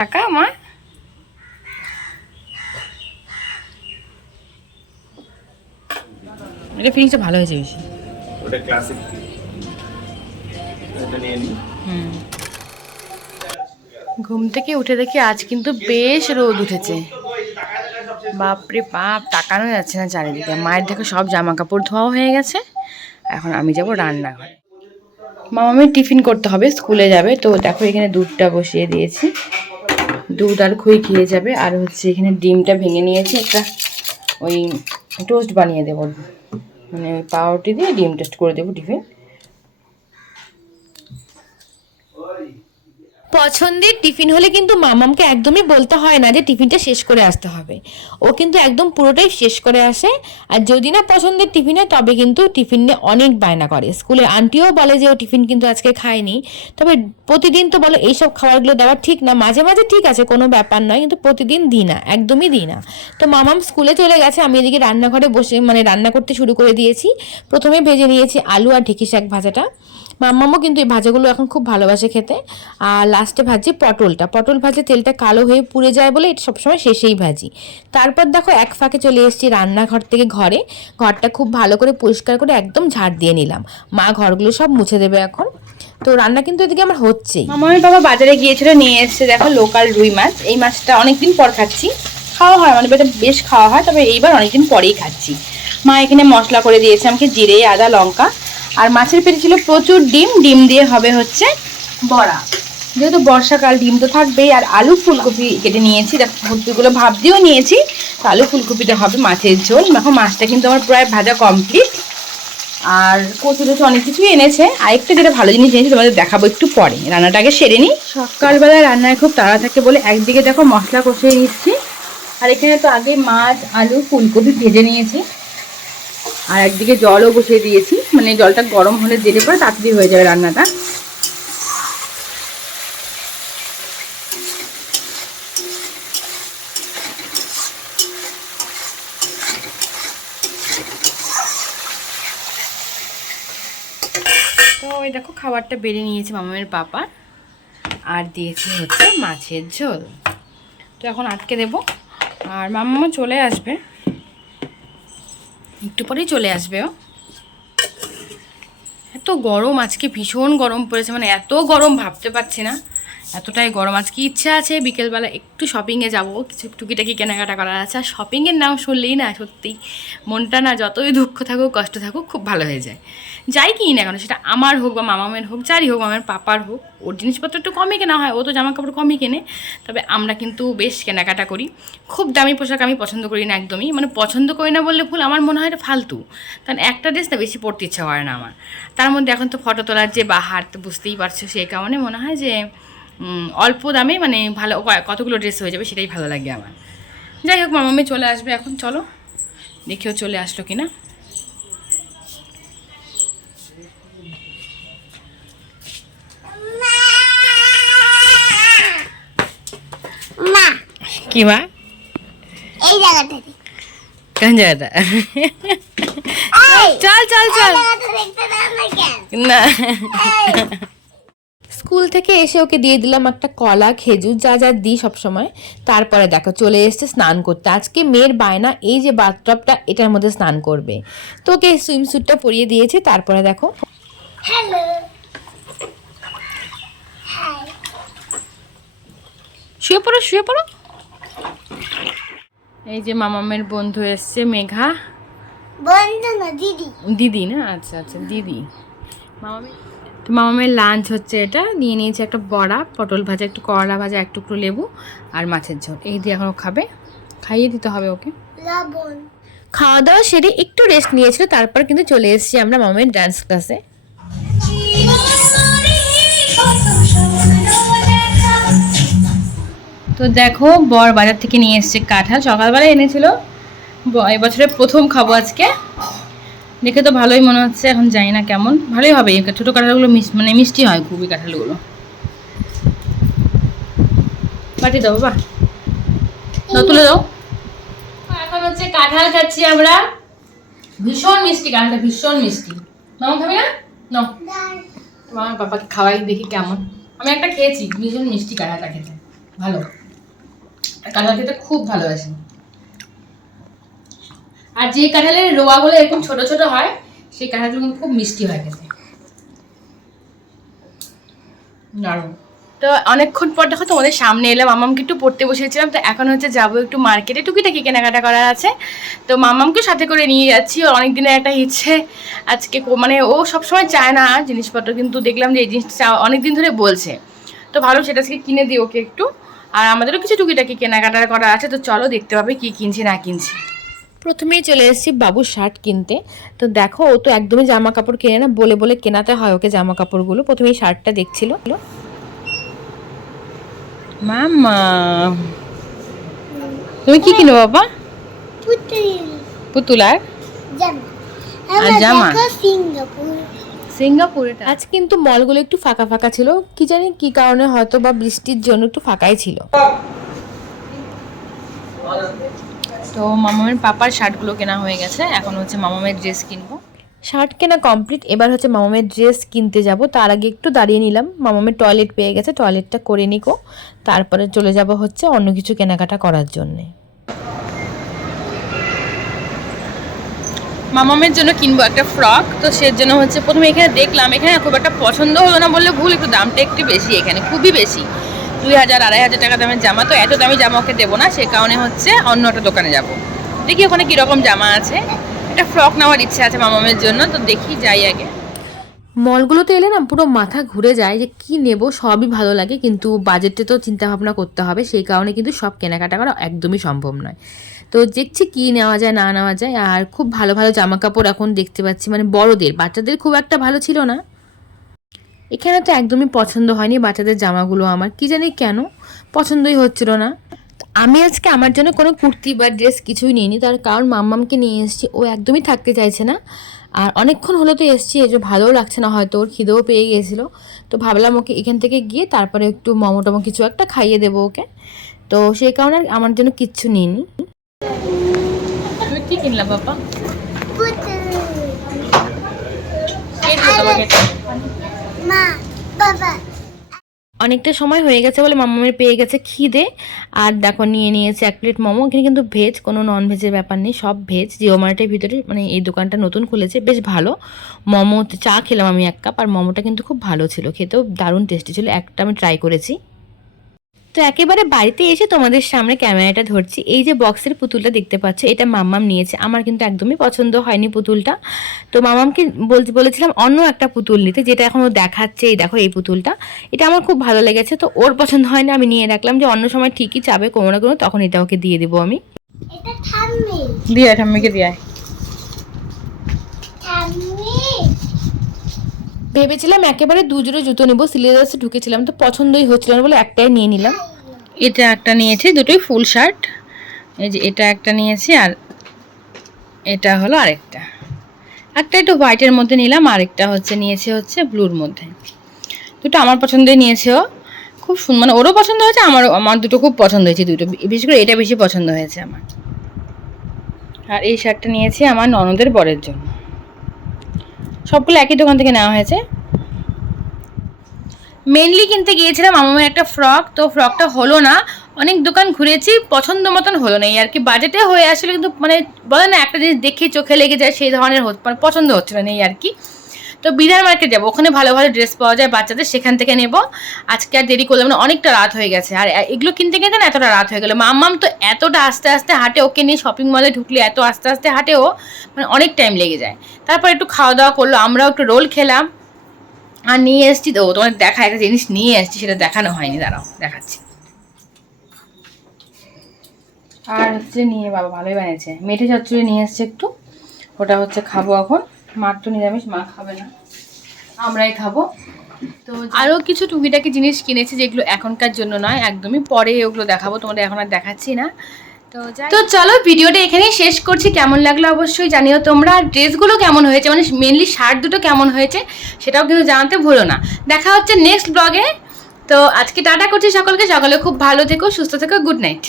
টাকা মা এটা ফিনিশটা ভালো হয়েছে বেশি। ওটা ক্লাসিক। এটা নিয়ে নি। ঘুম থেকে উঠে দেখি আজ কিন্তু বেশ রোদ উঠেছে। বাপরে বাপ, তাকানো যাচ্ছে না চারিদিকে। মায়ের দেখো সব জামা কাপড় ধোয়া হয়ে গেছে। এখন আমি যাব রান্নাঘরে। মামামের টিফিন করতে হবে, স্কুলে যাবে। তো দেখো এখানে দুধটা বসিয়ে দিয়েছি, দুধ আর খই খেয়ে যাবে। আর হচ্ছে এখানে ডিমটা ভেঙে নিয়েছি, একটা ওই টোস্ট বানিয়ে দেবো, মানে পাউরুটি দিয়ে ডিম টোস্ট করে দেবো টিফিন। পছন্দের টিফিন হলে কিন্তু মামামকে একদমই বলতে হয় না যে টিফিনটা শেষ করে আসতে হবে। ও কিন্তু একদম পুরোটাই শেষ করে আসে। আর যদি না পছন্দের টিফিন হয় তবে কিন্তু টিফিন নিয়ে অনেক বায়না করে। স্কুলের আন্টিও বলে যে ও টিফিন কিন্তু আজকে খায়নি। তবে প্রতিদিন তো বলো এইসব খাবারগুলো দেওয়া ঠিক না। মাঝে মাঝে ঠিক আছে, কোনো ব্যাপার নয়, কিন্তু প্রতিদিন দিই না, একদমই দিই না। তো মামাম স্কুলে চলে গেছে, আমি এদিকে রান্নাঘরে বসে মানে রান্না করতে শুরু করে দিয়েছি। প্রথমে ভেজে নিয়েছি আলু আর ঢেঁকি শাক ভাজাটা। মাম্মামও কিন্তু এই ভাজাগুলো এখন খুব ভালোবাসে খেতে। আর লাস্টে ভাজি পটল ভাজে তেলটা কালো হয়ে পুড়ে যায় বলে এটা সবসময় শেষেই ভাজি। তারপর দেখো এক ফাঁকে চলে এসেছি রান্নাঘর থেকে ঘরটা খুব ভালো করে পরিষ্কার করে একদম ঝাড় দিয়ে নিলাম। মা ঘরগুলো সব মুছে দেবে এখন। তো রান্না কিন্তু এদিকে আমার হচ্ছেই। মামামের বাবা বাজারে গিয়েছিল, নিয়ে এসছে দেখো লোকাল রুই মাছ। এই মাছটা অনেকদিন পর খাচ্ছি, খাওয়া হয় মানে এটা বেশ খাওয়া হয়, তবে এইবার অনেকদিন পরেই খাচ্ছি। মা এখানে মশলা করে দিয়েছে আমাকে, জিরে আদা লঙ্কা। আর মাছের পেটে ছিল প্রচুর ডিম দিয়ে হবে হচ্ছে বড়া। যেহেতু বর্ষাকাল ডিম তো থাকবেই। আর আলু ফুলকপি কেটে নিয়েছি, দেখো ফুলকপিগুলো ভাপ দিয়েও নিয়েছি। তো আলু ফুলকপিটা হবে মাছের ঝোল। দেখো মাছটা কিন্তু আমার প্রায় ভাজা কমপ্লিট। আর কচু টচু অনেক কিছুই এনেছে। আরেকটা যেটা ভালো জিনিস এনেছি তোমাদের দেখাবো একটু পরে, রান্নাটা আগে সেরে নিই। সকালবেলায় রান্নায় খুব তাড়া থাকে বলে একদিকে দেখো মশলা কষিয়ে নিচ্ছি, আর এখানে তো আগে মাছ আলু ফুলকপি ভেজে নিয়েছি। আর একদিকে জলও বসিয়ে দিয়েছি, মানে জলটা গরম হলে দিলে পরে তাড়াতাড়ি হয়ে যাবে রান্নাটা। তো ওই দেখো খাবারটা বেড়ে নিয়েছি মামামের পাপা, আর দিয়েছি হচ্ছে মাছের ঝোল। তো এখন আটকে দেবো, আর মামা চলে আসবে, একটু পরেই চলে আসবে ও। এত গরম আজকে, ভীষণ গরম পড়েছে, মানে এত গরম ভাবতে পারছি না, এতটাই গরম। আজকে ইচ্ছা আছে বিকেলবেলা একটু শপিংয়ে যাবো, কিছু টুকিটাকি কেনাকাটা করার আছে। আর শপিংয়ের নাম শুনলেই না সত্যি মনটা না যতই দুঃখ থাকুক কষ্ট থাকুক খুব ভালো হয়ে যায়। যাই কিনি না কেন, সেটা আমার হোক বা মামামের হোক, যারই হোক, মামার পাপার হোক, ওর জিনিসপত্র একটু কমই কেনা হয়, ও তো জামা কাপড় কমই কেনে। তবে আমরা কিন্তু বেশ কেনাকাটা করি। খুব দামি পোশাক আমি পছন্দ করি না একদমই, মানে পছন্দ করি না বললে ভুল, আমার মনে হয় এটা ফালতু। কারণ একটা ড্রেস না বেশি পরতে ইচ্ছা করে না আমার। তার মধ্যে এখন তো ফটো তোলার যে বাহার, তো বুঝতেই পারছো, সেই কারণে মনে হয় যে অল্প দামে মানে ভালো কতগুলো ড্রেস হয়ে যাবে, সেটাই ভালো লাগে আমার। যাই হোক মামামি চলে আসবে এখন, চলো দেখেও চলে আসলো কিনা। কি মা? এই জায়গাটা কোন জায়গাটা? চল চল চল না। স্কুল থেকে এসে ওকে দিয়ে দিলাম একটা কলা খেজুর, যা যা দিই সবসময়। তারপরে দেখো চলে এসছে স্নান করতে। আজকে মেয়ের বায়না এই যে বাথটবটা, এটার মধ্যে স্নান করবে। তো ওকে সুইমস্যুটটা পরিয়ে দিয়েছে। তারপরে দেখো হ্যালো শুয়ে পড়ো শুয়ে পড়ো। এই যে মামামের বন্ধু এসছে মেঘা। বন্ধু না দিদি। দিদি না, আচ্ছা আচ্ছা দিদি। মামামের লাঞ্চ হচ্ছে এটা, নিয়ে নিয়েছে একটা বড়া, পটল ভাজা, একটু করলা ভাজা, এক টুকরো লেবু আর মাছের ঝোল। এই দিয়ে এখনও খাবে, খাইয়ে দিতে হবে ওকে। লবণ। খাওয়া দাওয়া সেরে একটু রেস্ট নিয়েছিল। তারপর কিন্তু চলে এসেছি আমরা মামামের ডান্স ক্লাসে। তো দেখো বর বাজার থেকে নিয়ে এসছে কাঁঠাল, সকালবেলায় এনেছিল। এবছরের প্রথম খাবো আজকে, দেখে তো ভালোই মনে হচ্ছে। এখন জানি না কেমন, ভালোই হবে। ছোটো কাঁঠালগুলো মানে মিষ্টি হয় খুবই কাঁঠালগুলো। বাটি দাও বাবা, দাও তুলে দাও। এখন হচ্ছে কাঁঠাল খাচ্ছি আমরা, ভীষণ মিষ্টি কাঁঠালটা, ভীষণ মিষ্টি। মামা খাবি না? নাও মামার পাপাকে খাওয়াই দেখি কেমন। আমি একটা খেয়েছি, ভীষণ মিষ্টি কাঁঠালটা খেতে, ভালো, কাঁঠাল খেতে খুব ভালোবাসি। আর যে কাঁঠালের রোয়াগুলো এরকম ছোট ছোট হয় সেই কাঁঠালগুলো কিন্তু খুব মিষ্টি হয় খেতে, দারুণ। তো অনেকক্ষণ পর দেখো তোমাদের সামনে এলাম, মামামকে একটু পড়তে বসেছিলাম। তো এখন হচ্ছে যাবো একটু মার্কেটে, টুকিটাকি কেনাকাটা করার আছে। তো মামামকে সাথে করে নিয়ে যাচ্ছি, অনেক দিনের একটা ইচ্ছে আজকে, মানে ও সবসময় চায় না জিনিসপত্র, কিন্তু দেখলাম যে এই জিনিসটা অনেকদিন ধরে বলছে, তো ভালো সেটা আজকে কিনে দিই ওকে একটু। আর আমাদেরও কিছু টুকিটাকি কেনাকাটা করা আছে, তো চলো দেখতে পাবে কি কিনছি না কিনছি। প্রথমেই চলে এসেছি বাবুর শার্ট কিনতে। তো দেখো ও তো একদমই জামা কাপড় কেনে না, বলে বলে কেনাতে হয় ওকে জামা কাপড়গুলো। প্রথমেই শার্টটা দেখছিল। মামা তুমি কি কিনো বাবা? পুতুল আর জামা। সিঙ্গাপুরে আজ কিন্তু মলগুলো একটু ফাঁকা ফাঁকা ছিল, কি জানি কি কারণে, হয়তো বা বৃষ্টির জন্য একটু ফাঁকাই ছিল। তো মামামের পাপার শার্টগুলো কেনা হয়ে গেছে, এখন হচ্ছে মামামের ড্রেস কিনবো। শার্ট কেনা কমপ্লিট, এবার হচ্ছে মামামের ড্রেস কিনতে যাব। তার আগে একটু দাঁড়িয়ে নিলাম, মামামের টয়লেট পেয়ে গেছে, টয়লেটটা করে নিকো, তারপরে চলে যাব হচ্ছে অন্য কিছু কেনাকাটা করার জন্যে। মামামের জন্য কিনবো একটা ফ্রক, তো সের জন্য হচ্ছে প্রথমে এখানে দেখলাম, এখানে খুব একটা পছন্দ হলো না বললে ভুল, একটু দামটা একটু বেশি, এখানে খুবই বেশি, 2000-2500 টাকা দামের জামা। তো এত দামি জামা ওকে দেবো না, সে কারণে হচ্ছে অন্য একটা দোকানে যাব, দেখি ওখানে কীরকম জামা আছে। একটা ফ্রক নেওয়ার ইচ্ছে আছে মামামের জন্য, তো দেখি যাই আগে। মলগুলোতে এলে না পুরো মাথা ঘুরে যায় যে কি নেব, সবই ভালো লাগে, কিন্তু বাজেটে তো চিন্তা ভাবনা করতে হবে, সেই কারণে কিন্তু সব কেনাকাটা করা একদমই সম্ভব নয়। তো দেখছি কি নেওয়া যায় না নেওয়া যায়। আর খুব ভালো ভালো জামা কাপড় এখন দেখতে পাচ্ছি, মানে বড়দের, বাচ্চাদের খুব একটা ভালো ছিল না। এখানে তো একদমই পছন্দ হয়নি বাচ্চাদের জামাগুলো, আমার কি জানি কেন পছন্দই হচ্ছিল না। আমি আজকে আমার জন্য কোনো কুর্তি বা ড্রেস কিছুই নিইনি, তার কারণ মাম্মামকে নিয়ে এসেছি, ও একদমই থাকতে চাইছে না। আর অনেকক্ষণ হলো তো এসেছি, এই যে ভালোও লাগছে না, হয়তো ওর খিদেও পেয়ে গিয়েছিলো। তো ভাবলাম ওকে এখান থেকে গিয়ে তারপরে একটু মোমো টমো কিছু একটা খাইয়ে দেবো ওকে, তো সেই কারণে আমার জন্য কিচ্ছু নিইনি। তুমি কি কিনলা বাবা? অনেকটা সময় হয়ে গেছে বলে মামামের পেয়ে গেছে খিদে, আর দেখো নিয়ে নিয়েছে 1 প্লেট মোমো। এখানে কিন্তু ভেজ, কোনো নন ভেজের ব্যাপার নেই, সব ভেজ। জিও মার্টের ভিতরে, মানে এই দোকানটা নতুন খুলেছে, বেশ ভালো। মোমো, চা খেলাম আমি 1 কাপ, আর মোমোটা কিন্তু খুব ভালো ছিল, খেতেও দারুণ টেস্টি ছিল, একটা আমি ট্রাই করেছি। তো একেবারে বাড়িতে এসে তোমাদের সামনে ক্যামেরাটা ধরছি। এই যে বক্সের পুতুলটা দেখতে পাচ্ছ, এটা মাম্মাম নিয়েছে, আমার কিন্তু একদমই পছন্দ হয়নি পুতুলটা। তো মাম্মামকে বলেছিলাম অন্য একটা পুতুল নিতে, যেটা এখন ও দেখাচ্ছে, এই দেখো এই পুতুলটা, এটা আমার খুব ভালো লেগেছে। তো ওর পছন্দ হয়নি, আমি নিয়ে রাখলাম, যে অন্য সময় ঠিকই চাবে কোনো না কোনো, তখন এটা ওকে দিয়ে দেবো আমি। দিয়ে ঠাম্মিকে দিয়ে ভেবেছিলাম একেবারে 2 জোড়া জুতো নেবো, সিলেবাসে ঢুকেছিলাম, তো পছন্দই হচ্ছিল না বলে একটাই নিয়ে নিলাম। এটা একটা নিয়েছি, দুটোই ফুল শার্ট, এই যে এটা একটা নিয়েছি, আর এটা হলো আরেকটা, একটা একটু হোয়াইটের মধ্যে নিলাম, আরেকটা হচ্ছে নিয়েছি হচ্ছে ব্লুর মধ্যে। দুটো আমার পছন্দই নিয়েছে ও, খুব সুন্দর, মানে ওরও পছন্দ হয়েছে, আমার দুটো খুব পছন্দ হয়েছে, দুটো বিশেষ করে এটা বেশি পছন্দ হয়েছে আমার। আর এই শার্টটা নিয়েছি আমার ননদের বরের জন্য, সবগুলো একই দোকান থেকে নেওয়া হয়েছে। মেনলি কিনতে গিয়েছিলাম মামামের একটা ফ্রক, তো ফ্রকটা হলো না, অনেক দোকান ঘুরেছি, পছন্দ মতন হলো না, এই আর কি। বাজেটে হয়ে আসলে কিন্তু মানে বলে না একটা জিনিস দেখে চোখে লেগে যায়, সেই ধরনের মানে পছন্দ হচ্ছিল না, এই আর কি। তো বিধান মার্কেট যাবো, ওখানে ভালো ভালো ড্রেস পাওয়া যায় বাচ্চাদের, সেখান থেকে নেব। আজকে আর দেরি করলাম না, অনেকটা রাত হয়ে গেছে, আর এগুলো কিনতে গেলে না এতটা রাত হয়ে গেলো। মাম্মাম তো এতটা আস্তে আস্তে হাঁটে, ওকে নিয়ে শপিং মলে ঢুকলে এত আস্তে আস্তে হাঁটেও, মানে অনেক টাইম লেগে যায়। তারপর একটু খাওয়া দাওয়া করলো, আমরাও একটু রোল খেলাম, আর নিয়ে এসছি। তো তোমার দেখা একটা জিনিস নিয়ে এসছি, সেটা দেখানো হয়নি, দাঁড়াও দেখাচ্ছি। আর হচ্ছে নিয়ে বাবা ভালোই বানিয়েছে, মেঠে চচ্চড়ি নিয়ে এসছে একটু, ওটা হচ্ছে খাবো এখন। মার তো নিরামিষ, মা খাবে না, আমরাই খাবো। তো আরও কিছু টুকিটাকি জিনিস কিনেছি, যেগুলো এখনকার জন্য নয়, একদমই পরে ওগুলো দেখাবো, তোমাদের এখন আর দেখাচ্ছি না। তো চলো ভিডিওটা এখানেই শেষ করছি, কেমন লাগলো অবশ্যই জানিও তোমরা, আর ড্রেসগুলো কেমন হয়েছে, মানে মেনলি শার্ট দুটো কেমন হয়েছে সেটাও কিন্তু জানাতে ভুলো না। দেখা হচ্ছে নেক্সট ব্লগে। তো আজকে টাটা করছি সকলকে, সকলে খুব ভালো থেকো, সুস্থ থেকো, গুড নাইট।